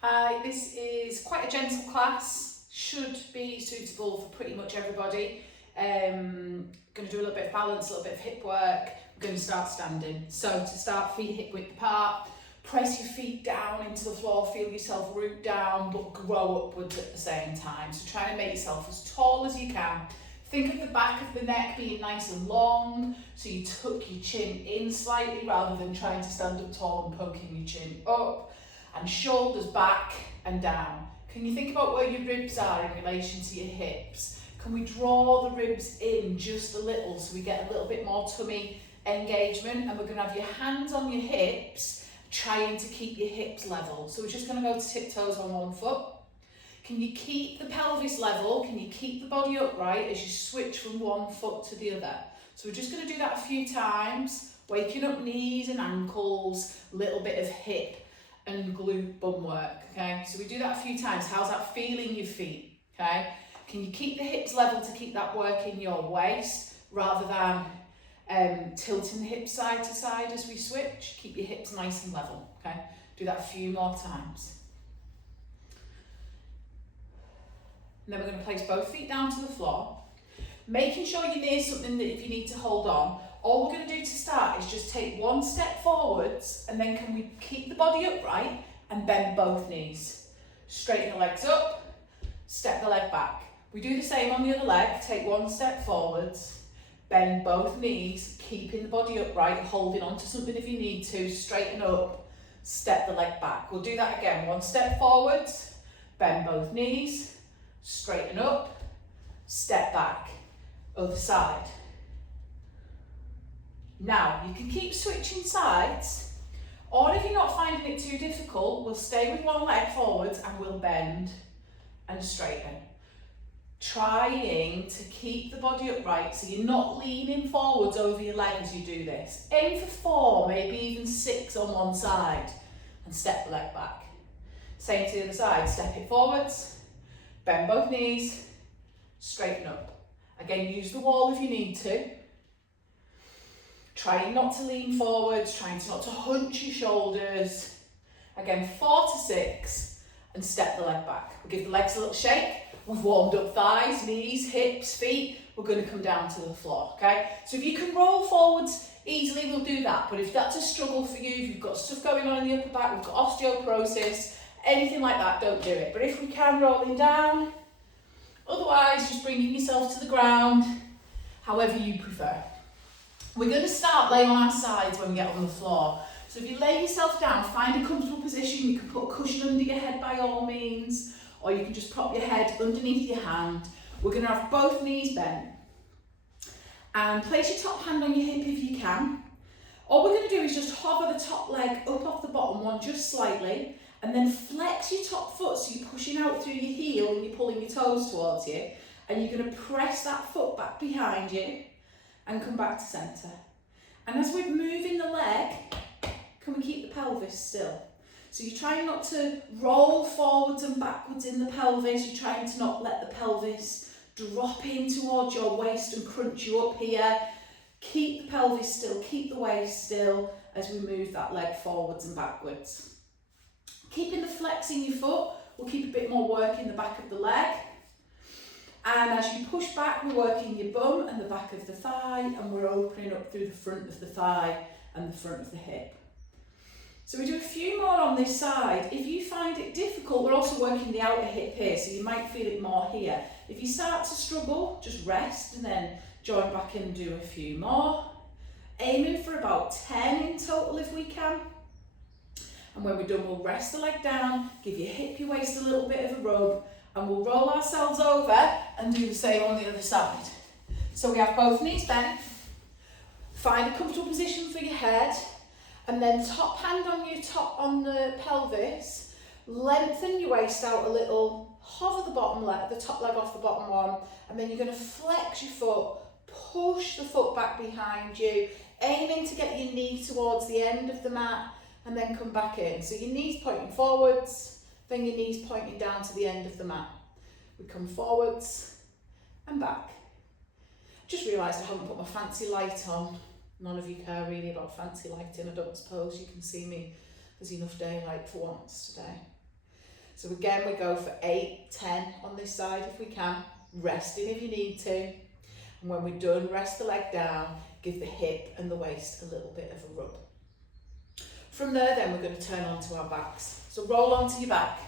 Hi, this is quite a gentle class, should be suitable for pretty much everybody. Going to do a little bit of balance, a little bit of hip work. We're going to start standing. So to start, feet hip width apart, press your feet down into the floor, feel yourself root down but grow upwards at the same time. So try to make yourself as tall as you can. Think of the back of the neck being nice and long, so you tuck your chin in slightly rather than trying to stand up tall and poking your chin up. And shoulders back and down. Can you think about where your ribs are in relation to your hips? Can we draw the ribs in just a little so we get a little bit more tummy engagement? And we're going to have your hands on your hips, trying to keep your hips level. So we're just going to go to tiptoes on one foot. Can you keep the pelvis level? Can you keep the body upright as you switch from one foot to the other? So we're just going to do that a few times, waking up knees and ankles, a little bit of hip and glute bum work, okay? So we do that a few times. How's that feeling your feet, okay? Can you keep the hips level to keep that work in your waist rather than tilting the hips side to side as we switch? Keep your hips nice and level, okay? Do that a few more times. And then we're going to place both feet down to the floor, making sure you're near something that if you need to hold on. All we're going to do to start is just take one step forwards, and then can we keep the body upright and bend both knees. Straighten the legs up, step the leg back. We do the same on the other leg. Take one step forwards, bend both knees, keeping the body upright, holding on to something if you need to, straighten up, step the leg back. We'll do that again. One step forwards, bend both knees, straighten up, step back. Other side. Now, you can keep switching sides, or if you're not finding it too difficult, we'll stay with one leg forwards and we'll bend and straighten. Trying to keep the body upright so you're not leaning forwards over your leg as you do this. Aim for 4, maybe even 6 on one side, and step the leg back. Same to the other side, step it forwards, bend both knees, straighten up. Again, use the wall if you need to. Trying not to lean forwards, trying not to hunch your shoulders. Again, 4 to 6, and step the leg back. We'll give the legs a little shake. We've warmed up thighs, knees, hips, feet. We're going to come down to the floor, okay? So if you can roll forwards easily, we'll do that. But if that's a struggle for you, if you've got stuff going on in the upper back, we've got osteoporosis, anything like that, don't do it. But if we can, rolling down. Otherwise, just bringing yourself to the ground, however you prefer. We're going to start laying on our sides when we get on the floor. So if you lay yourself down, find a comfortable position. You can put a cushion under your head by all means, or you can just prop your head underneath your hand. We're going to have both knees bent. And place your top hand on your hip if you can. All we're going to do is just hover the top leg up off the bottom one just slightly, and then flex your top foot so you're pushing out through your heel and you're pulling your toes towards you. And you're going to press that foot back behind you and come back to centre. And as we're moving the leg, can we keep the pelvis still? So you're trying not to roll forwards and backwards in the pelvis. You're trying to not let the pelvis drop in towards your waist and crunch you up here. Keep the pelvis still, keep the waist still as we move that leg forwards and backwards. Keeping the flex in your foot, we'll keep a bit more work in the back of the leg. And as you push back, we're working your bum and the back of the thigh, and we're opening up through the front of the thigh and the front of the hip. So we do a few more on this side. If you find it difficult, we're also working the outer hip here, so you might feel it more here. If you start to struggle, just rest and then join back in and do a few more. Aiming for about 10 in total if we can. And when we're done, we'll rest the leg down, give your hip, your waist a little bit of a rub, and we'll roll ourselves over and do the same on the other side. So we have both knees bent, find a comfortable position for your head, and then top hand on the pelvis, lengthen your waist out a little, hover the bottom leg, the top leg off the bottom one, and then you're going to flex your foot, push the foot back behind you, aiming to get your knee towards the end of the mat, and then come back in. So your knees pointing forwards, then your knees pointing down to the end of the mat. We come forwards and back. Just realised I haven't put my fancy light on. None of you care really about fancy lighting, I don't suppose. You can see me, there's enough daylight for once today. So again, we go for 8, 10 on this side if we can, resting if you need to. And when we're done, rest the leg down, give the hip and the waist a little bit of a rub. From there then, we're going to turn onto our backs. So roll onto your back,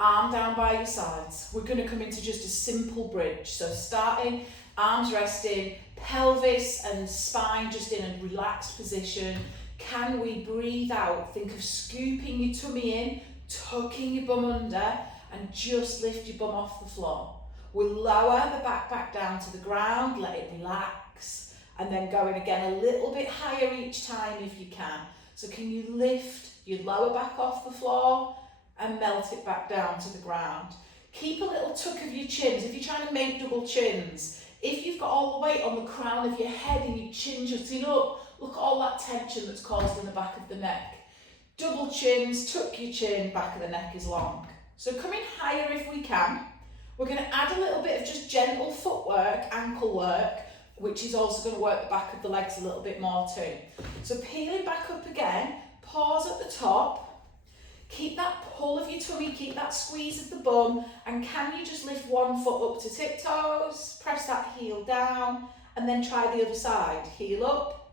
arm down by your sides. We're going to come into just a simple bridge. So starting, arms resting, pelvis and spine just in a relaxed position. Can we breathe out? Think of scooping your tummy in, tucking your bum under, and just lift your bum off the floor. We'll lower the back down to the ground, let it relax, and then going again a little bit higher each time if you can. So can you lift your lower back off the floor and melt it back down to the ground? Keep a little tuck of your chins. If you're trying to make double chins, if you've got all the weight on the crown of your head and your chin jutting up, look at all that tension that's caused in the back of the neck. Double chins, tuck your chin, back of the neck is long. So coming higher if we can. We're going to add a little bit of just gentle footwork, ankle work, which is also going to work the back of the legs a little bit more too. So peeling back up again, pause at the top, keep that pull of your tummy, keep that squeeze of the bum, and can you just lift one foot up to tiptoes, press that heel down, and then try the other side. Heel up,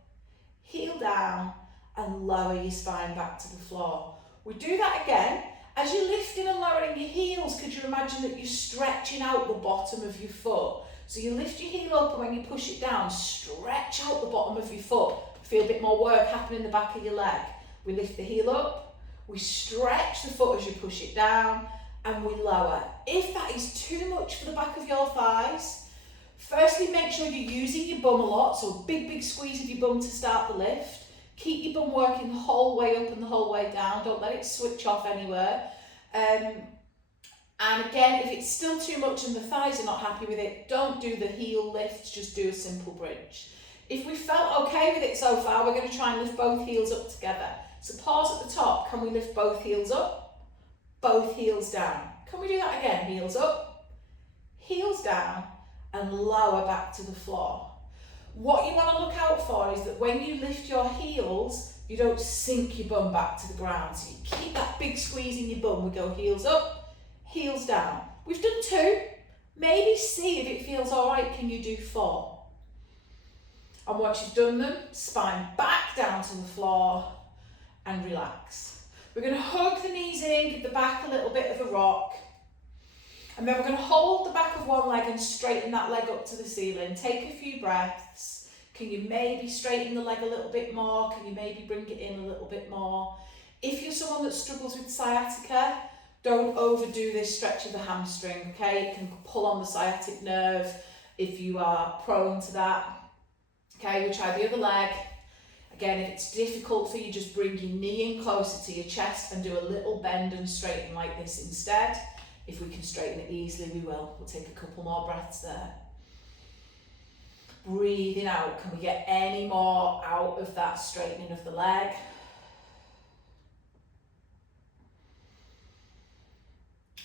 heel down, and lower your spine back to the floor. We do that again. As you're lifting and lowering your heels, could you imagine that you're stretching out the bottom of your foot? So you lift your heel up, and when you push it down, stretch out the bottom of your foot. Feel a bit more work happening in the back of your leg. We lift the heel up, we stretch the foot as you push it down, and we lower. If that is too much for the back of your thighs, firstly make sure you're using your bum a lot, so a big squeeze of your bum to start the lift. Keep your bum working the whole way up and the whole way down. Don't let it switch off anywhere. And again, if it's still too much and the thighs are not happy with it, don't do the heel lifts, just do a simple bridge. If we felt okay with it so far, we're going to try and lift both heels up together. So pause at the top. Can we lift both heels up? Both heels down. Can we do that again? Heels up, heels down, and lower back to the floor. What you want to look out for is that when you lift your heels, you don't sink your bum back to the ground. So you keep that big squeeze in your bum. We go heels up, heels down. We've done 2. Maybe see if it feels all right. Can you do 4? And once you've done them, spine back down to the floor and relax. We're going to hug the knees in, give the back a little bit of a rock. And then we're going to hold the back of one leg and straighten that leg up to the ceiling. Take a few breaths. Can you maybe straighten the leg a little bit more? Can you maybe bring it in a little bit more? If you're someone that struggles with sciatica, don't overdo this stretch of the hamstring, okay? It can pull on the sciatic nerve if you are prone to that. Okay, we'll try the other leg. Again, if it's difficult for you, just bring your knee in closer to your chest and do a little bend and straighten like this instead. If we can straighten it easily, we will. We'll take a couple more breaths there. Breathing out. Can we get any more out of that straightening of the leg?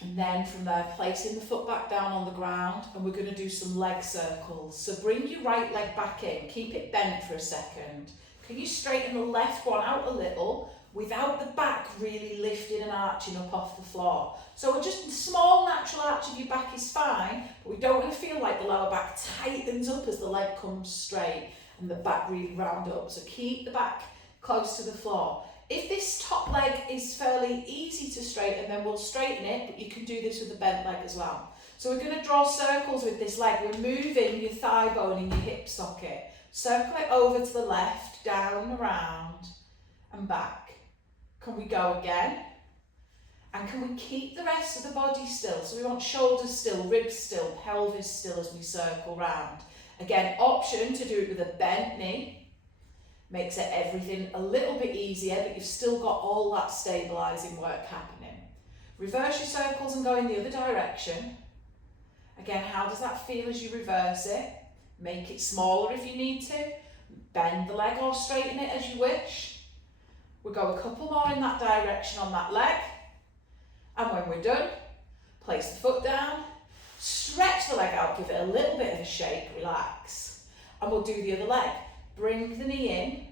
And then from there, placing the foot back down on the ground, and we're going to do some leg circles. So bring your right leg back in. Keep it bent for a second. Can you straighten the left one out a little without the back really lifting and arching up off the floor? So we're just a small natural arch of your back is fine, but we don't want to feel like the lower back tightens up as the leg comes straight and the back really round up. So keep the back close to the floor. If this top leg is fairly easy to straighten, then we'll straighten it, but you can do this with the bent leg as well. So we're going to draw circles with this leg. We're moving your thigh bone in your hip socket. Circle it over to the left, down, around, and back. Can we go again? And can we keep the rest of the body still? So we want shoulders still, ribs still, pelvis still as we circle round. Again, option to do it with a bent knee. Makes it everything a little bit easier, but you've still got all that stabilising work happening. Reverse your circles and go in the other direction. Again, how does that feel as you reverse it? Make it smaller if you need to. Bend the leg or straighten it as you wish. We'll go a couple more in that direction on that leg. And when we're done, place the foot down, stretch the leg out, give it a little bit of a shake, relax. And we'll do the other leg. Bring the knee in,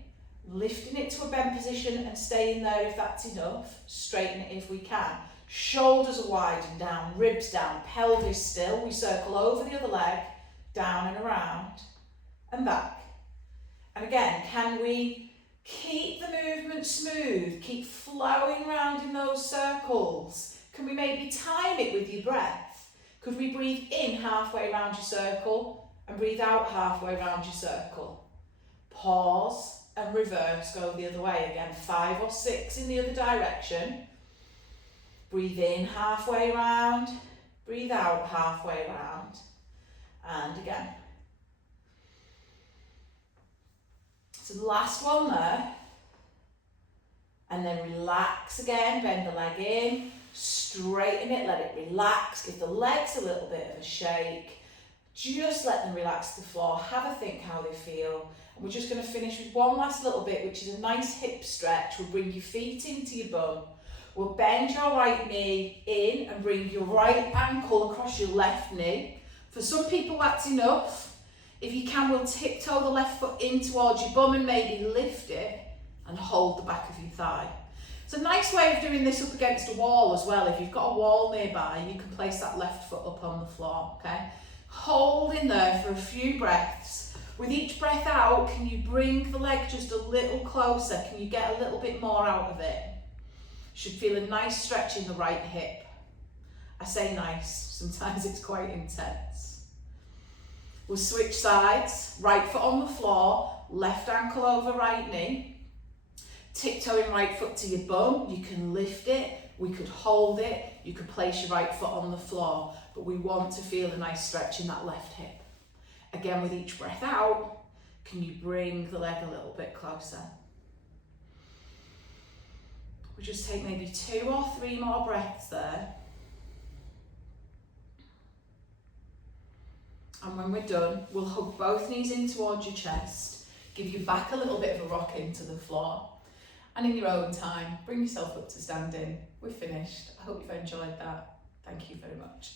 lifting it to a bent position and staying there if that's enough. Straighten it if we can. Shoulders are widened down, ribs down, pelvis still. We circle over the other leg, down and around, and back. And again, can we keep the movement smooth, keep flowing around in those circles? Can we maybe time it with your breath? Could we breathe in halfway around your circle and breathe out halfway around your circle? Pause and reverse, go the other way again, 5 or 6 in the other direction. Breathe in halfway around, breathe out halfway around, and again. So the last one there, and then relax again, bend the leg in, straighten it, let it relax, give the legs a little bit of a shake, just let them relax to the floor, have a think how they feel. And we're just going to finish with one last little bit, which is a nice hip stretch. We'll bring your feet into your bum. We'll bend your right knee in and bring your right ankle across your left knee. For some people that's enough. If you can, we'll tiptoe the left foot in towards your bum and maybe lift it and hold the back of your thigh. It's a nice way of doing this up against a wall as well. If you've got a wall nearby, you can place that left foot up on the floor, okay? Hold in there for a few breaths. With each breath out, can you bring the leg just a little closer? Can you get a little bit more out of it? Should feel a nice stretch in the right hip. I say nice, sometimes it's quite intense. We'll switch sides, right foot on the floor, left ankle over right knee. Tiptoeing right foot to your bum, you can lift it, we could hold it, you could place your right foot on the floor, but we want to feel a nice stretch in that left hip. Again, with each breath out, can you bring the leg a little bit closer? We'll just take maybe 2 or 3 more breaths there. And when we're done, we'll hug both knees in towards your chest, give your back a little bit of a rock into the floor. And in your own time, bring yourself up to standing. We're finished. I hope you've enjoyed that. Thank you very much.